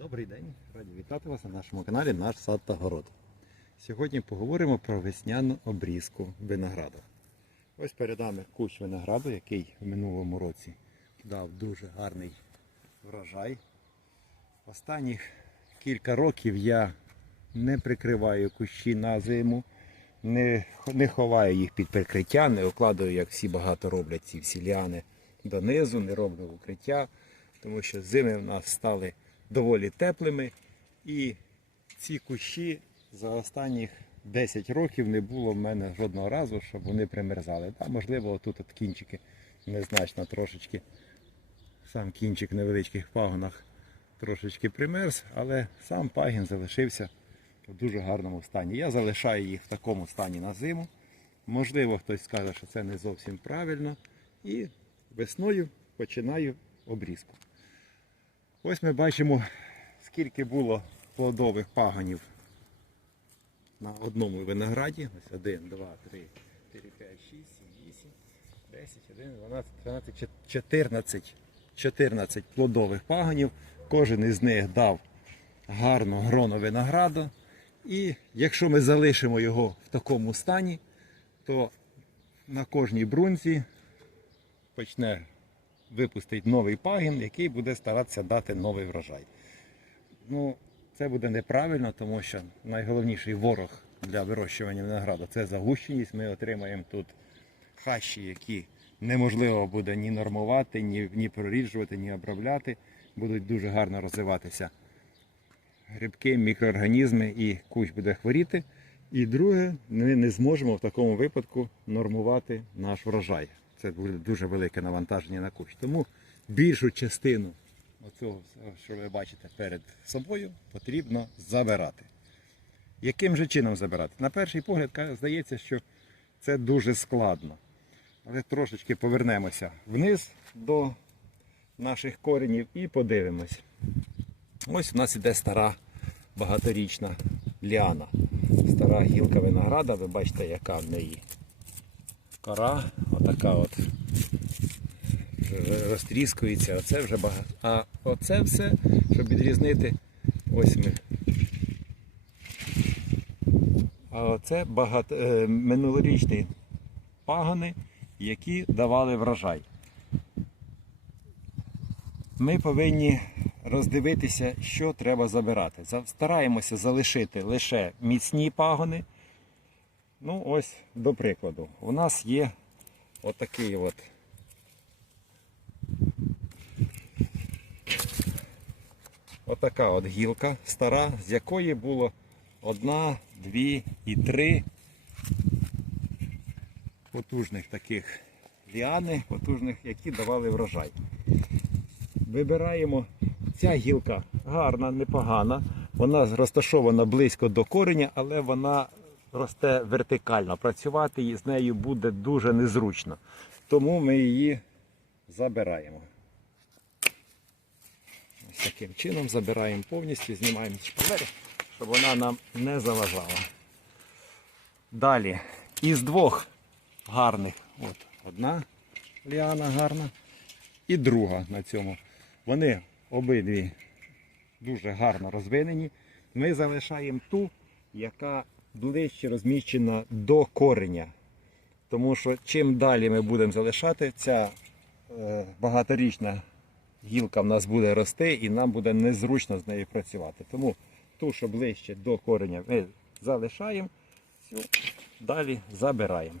Добрий день, раді вітати вас на нашому каналі Наш сад та город. Сьогодні поговоримо про весняну обрізку винограду. Ось перед нами кущ винограду, який в минулому році дав дуже гарний врожай. Останніх кілька років я не прикриваю кущі на зиму, не, не ховаю їх під прикриття, не укладаю, як всі багато роблять ці всі ліани донизу, не роблю укриття, тому що зими в нас стали доволі теплими. І ці кущі за останніх 10 років не було в мене жодного разу, щоб вони примерзали. Та, можливо, тут от кінчики незначно трошечки, сам кінчик в невеличких пагонах трошечки примерз, але сам пагін залишився в дуже гарному стані. Я залишаю їх в такому стані на зиму. Можливо, хтось скаже, що це не зовсім правильно. І весною починаю обрізку. Ось ми бачимо, скільки було плодових пагонів на одному винограді. Ось 1, 2, 3, 4, 5, 6, 7, 8, 10, 11, 12, 13, 14. 14 плодових пагонів. Кожен із них дав гарну гроно винограду. І якщо ми залишимо його в такому стані, то на кожній брунці почне випустить новий пагін, який буде старатися дати новий врожай. Ну, це буде неправильно, тому що найголовніший ворог для вирощування винограду це загущеність. Ми отримаємо тут хащі, які неможливо буде ні нормувати, ні, ні проріджувати, ні обробляти. Будуть дуже гарно розвиватися грибки, мікроорганізми і кущ буде хворіти. І друге, ми не зможемо в такому випадку нормувати наш врожай. Це буде дуже велике навантаження на кущ. Тому більшу частину оцього, що ви бачите перед собою, потрібно забирати. Яким же чином забирати? На перший погляд здається, що це дуже складно. Але трошечки повернемося вниз до наших коренів і подивимось. Ось у нас іде стара багаторічна ліана. Стара гілка винограда, ви бачите, яка в неї кора, отака от розтріскується. Оце вже багато. А оце все, щоб відрізнити, ось ми. А оце багато, е, минулорічні пагони, які давали врожай. Ми повинні роздивитися, що треба забирати. Стараємося залишити лише міцні пагони. Ну, ось, до прикладу, у нас є отакий от. Отака от гілка стара, з якої було одна, дві і три потужних таких ліани, потужних, які давали врожай. Вибираємо ця гілка гарна, непогана. Вона розташована близько до кореня, але вона росте вертикально. Працювати з нею буде дуже незручно. Тому ми її забираємо. Ось таким чином забираємо повністю, знімаємо шпалери, щоб вона нам не заважала. Далі, із двох гарних, от одна ліана гарна і друга на цьому. Вони обидві дуже гарно розвинені. Ми залишаємо ту, яка ближче розміщена до кореня. Тому що чим далі ми будемо залишати, ця е, багаторічна гілка в нас буде рости і нам буде незручно з нею працювати. Тому ту, що ближче до кореня, ми залишаємо, цю далі забираємо.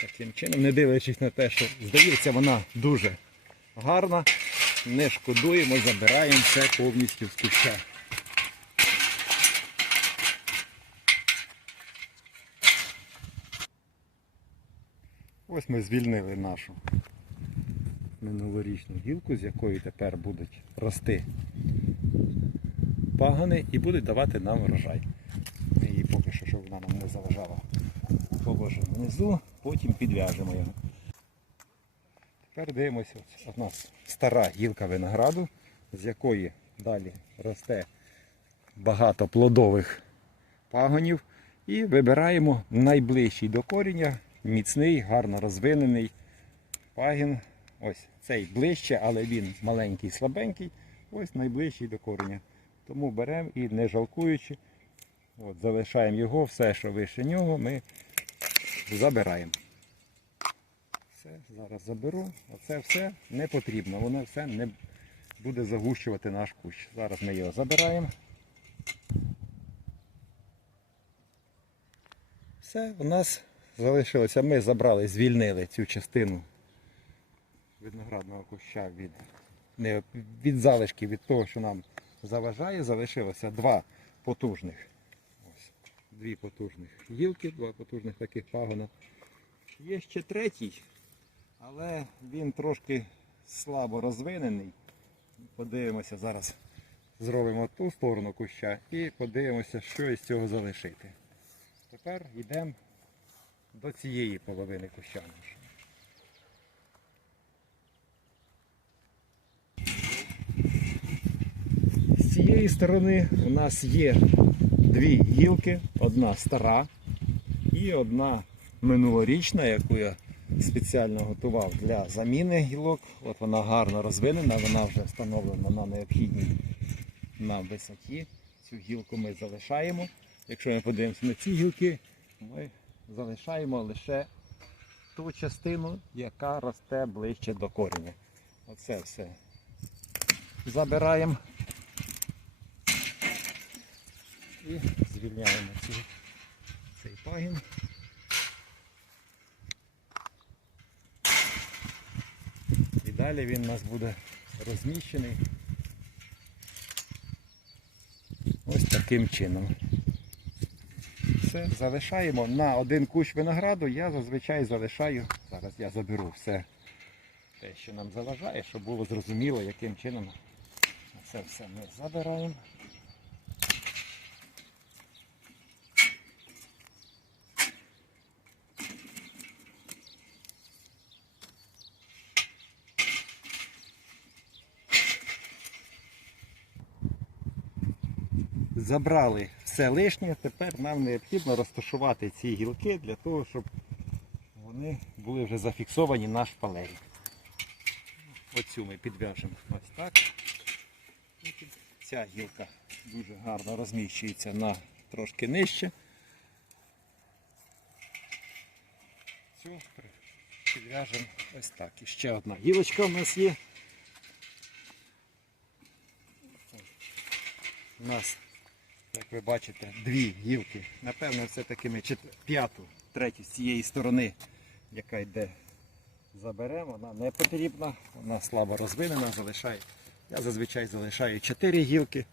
Таким чином, не дивлячись на те, що здається, вона дуже гарна. Не шкодуємо, забираємо все повністю з куща. Ось ми звільнили нашу минулорічну гілку, з якої тепер будуть рости пагани і будуть давати нам врожай. Її поки що, щоб вона нам не заважала, положимо внизу, потім підв'яжемо його. Тепер дивимося, ось нас стара гілка винограду, з якої далі росте багато плодових пагонів. І вибираємо найближчий до коріння, міцний, гарно розвинений пагін. Ось цей ближче, але він маленький, слабенький. Ось найближчий до кореня. Тому беремо і не жалкуючи, от, залишаємо його, все, що вище нього, ми забираємо. Все, зараз заберу. Оце все не потрібно, воно все не буде загущувати наш кущ. Зараз ми його забираємо. Все, у нас залишилося. Ми забрали, звільнили цю частину виноградного куща від, не, від залишків, від того, що нам заважає. Залишилося два потужних. Дві потужних гілки, два потужних таких пагона. Є ще третій, але він трошки слабо розвинений. Подивимося зараз. Зробимо ту сторону куща і подивимося, що із цього залишити. Тепер йдемо до цієї половини куща. З цієї сторони у нас є дві гілки, одна стара і одна минулорічна, яку я спеціально готував для заміни гілок. От вона гарно розвинена, вона вже встановлена на необхідній нам висоті. Цю гілку ми залишаємо. Якщо ми подивимося на ці гілки, ми залишаємо лише ту частину, яка росте ближче до кореня. Оце все забираємо і звільняємо цей пагін. Далі він у нас буде розміщений ось таким чином. Все, залишаємо на один кущ винограду. Я зазвичай залишаю. Зараз я заберу все те, що нам заважає, щоб було зрозуміло, яким чином це все ми забираємо. Забрали все лишнє, тепер нам необхідно розташувати ці гілки для того, щоб вони були вже зафіксовані на шпалері. Оцю ми підв'яжемо ось так. Ця гілка дуже гарно розміщується на трошки нижче. Цю підв'яжемо ось так. І ще одна гілочка у нас є. У нас, як ви бачите, дві гілки. Напевно, все-таки ми п'яту, третю з цієї сторони, яка йде, заберемо. Вона не потрібна, вона слабо розвинена, залишає. Я зазвичай залишаю чотири гілки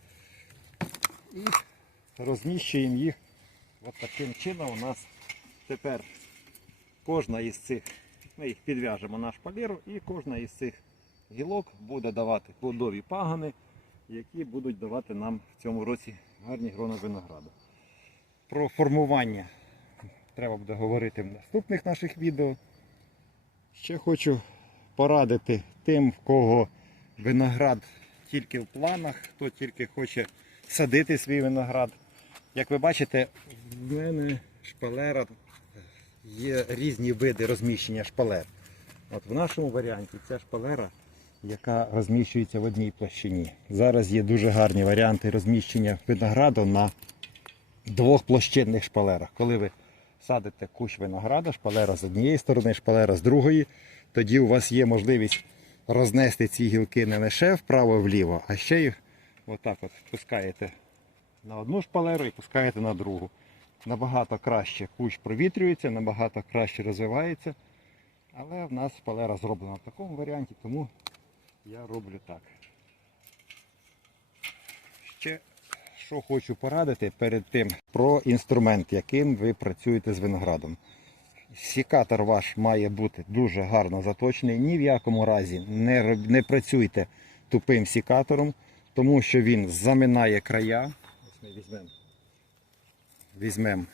і розміщуємо їх. От таким чином у нас тепер кожна із цих, ми їх підв'яжемо на шпалеру і кожна із цих гілок буде давати плодові пагани, які будуть давати нам в цьому році гарні грони винограду. Про формування треба буде говорити в наступних наших відео. Ще хочу порадити тим, в кого виноград тільки в планах, хто тільки хоче садити свій виноград. Як ви бачите, в мене шпалера є різні види розміщення шпалер. От в нашому варіанті ця шпалера, яка розміщується в одній площині. Зараз є дуже гарні варіанти розміщення винограду на двох площинних шпалерах. Коли ви садите кущ винограда, шпалера з однієї сторони, шпалера з другої, тоді у вас є можливість рознести ці гілки не лише вправо-вліво, а ще й отак от пускаєте на одну шпалеру і пускаєте на другу. Набагато краще кущ провітрюється, набагато краще розвивається. Але в нас шпалера зроблена в такому варіанті, тому я роблю так. Ще що хочу порадити перед тим про інструмент, яким ви працюєте з виноградом. Сікатор ваш має бути дуже гарно заточений. Ні в якому разі не, не працюйте тупим сікатором, тому що він заминає края. Ось ми візьмемо візьмемо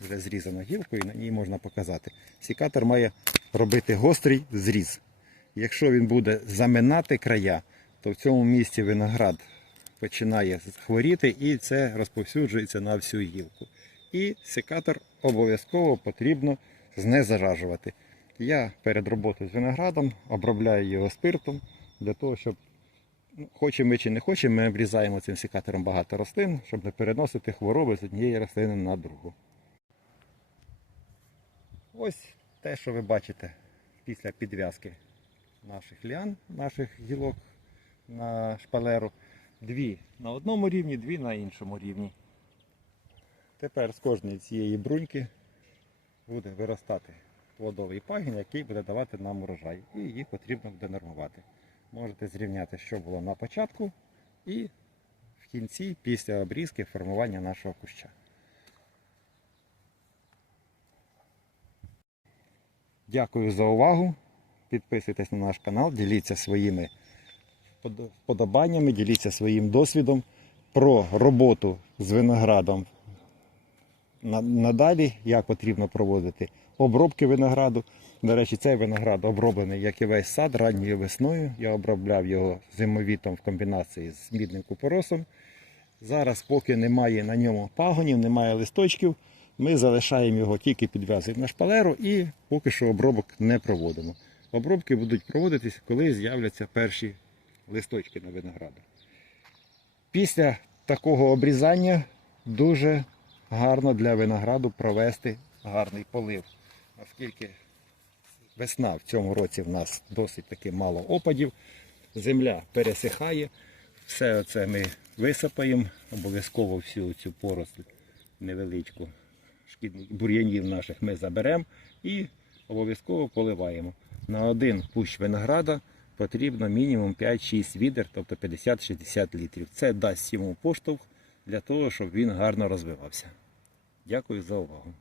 вже зрізану гілку і на ній можна показати. Сікатор має робити гострий зріз. Якщо він буде заминати края, то в цьому місці виноград починає хворіти і це розповсюджується на всю гілку. І секатор обов'язково потрібно знезаражувати. Я перед роботою з виноградом обробляю його спиртом для того, щоб ну, хочемо ми чи не хочемо, ми обрізаємо цим секатором багато рослин, щоб не переносити хвороби з однієї рослини на другу. Ось те, що ви бачите після підв'язки наших ліан, наших гілок на шпалеру. Дві на одному рівні, дві на іншому рівні. Тепер з кожної цієї бруньки буде виростати плодовий пагін, який буде давати нам урожай. І їх потрібно буде нормувати. Можете зрівняти, що було на початку, і в кінці, після обрізки, формування нашого куща. Дякую за увагу. Підписуйтесь на наш канал, діліться своїми вподо- вподобаннями, діліться своїм досвідом про роботу з виноградом надалі, як потрібно проводити обробки винограду. До речі, цей виноград оброблений, як і весь сад, ранньою весною. Я обробляв його зимовітом в комбінації з мідним купоросом. Зараз, поки немає на ньому пагонів, немає листочків, ми залишаємо його тільки підв'язаний на шпалеру і поки що обробок не проводимо. Обробки будуть проводитись, коли з'являться перші листочки на винограду. Після такого обрізання дуже гарно для винограду провести гарний полив, оскільки весна в цьому році в нас досить таки мало опадів, земля пересихає, все це ми висипаємо, обов'язково всю цю поросль невеличку бур'янів наших ми заберемо і обов'язково поливаємо. На один кущ винограда потрібно мінімум 5-6 відер, тобто 50-60 літрів. Це дасть йому поштовх для того, щоб він гарно розвивався. Дякую за увагу.